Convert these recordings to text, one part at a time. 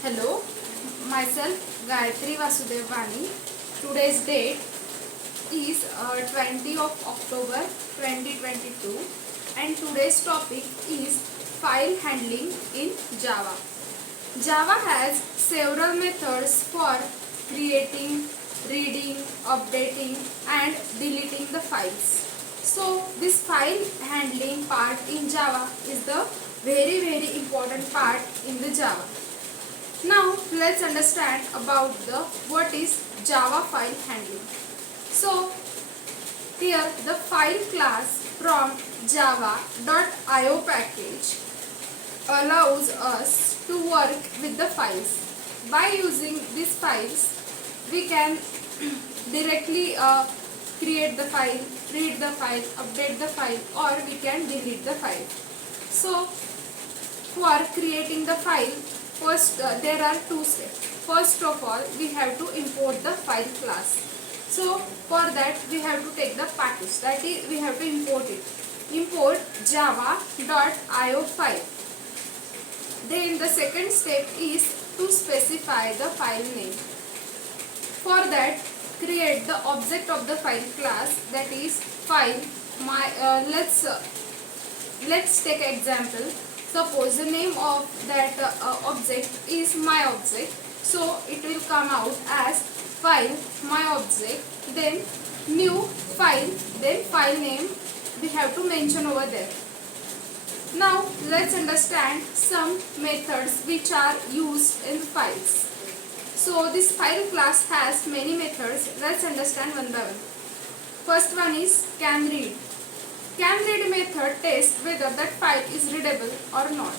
Hello, myself Gayatri Vasudev Vani. Today's date is 20 of October 2022 and today's topic is file handling in Java. Java has several methods for creating, reading, updating and deleting the files. So this file handling part in Java is the very important part in the Java. Now let's understand about the what is Java file handling. So here the file class from java.io package allows us to work with the files. By using these files we can directly create the file, read the file, update the file, or we can delete the file. So for creating the file, first there are two steps. First of all we have to import the file class. So for that we have to take the package, that is we have to import it. Import java.io file. Then the second step is to specify the file name. For that create the object of the file class, that is file. Let's take an example. Suppose the name of that object is my object, so it will come out as file my object, then new file, then file name we have to mention over there. Now let's understand some methods which are used in files. So this file class has many methods. Let's understand one by one. First one is canRead. CanRead method tests whether that file is readable or not.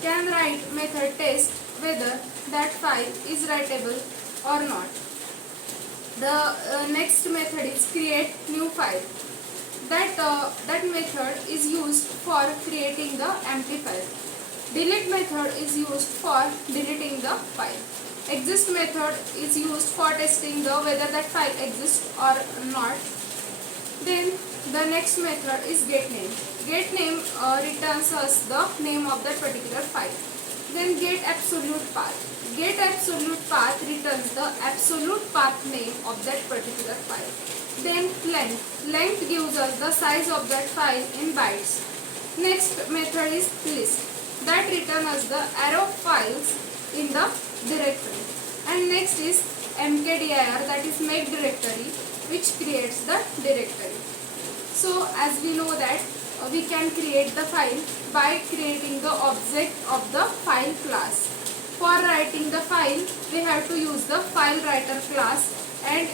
CanWrite method tests whether that file is writable or not. The next method is create new file. That method is used for creating the empty file. Delete method is used for deleting the file. Exist method is used for testing the whether that file exists or not. Then the next method is getName. GetName returns us the name of that particular file. Then getAbsolutePath. GetAbsolutePath returns the absolute path name of that particular file. Then length. Length gives us the size of that file in bytes. Next method is list. That returns us the array of files in the directory. And next is mkdir, that is make directory, which creates the directory. So as we know that we can create the file by creating the object of the file class. For writing the file we have to use the file writer class, and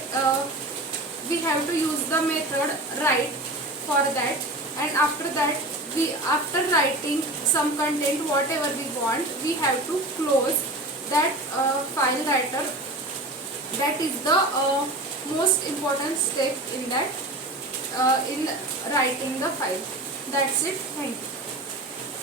we have to use the method write for that, and after that after writing some content whatever we want, we have to close that file writer. That is the most important step in that in writing the file. That's it. Thank you.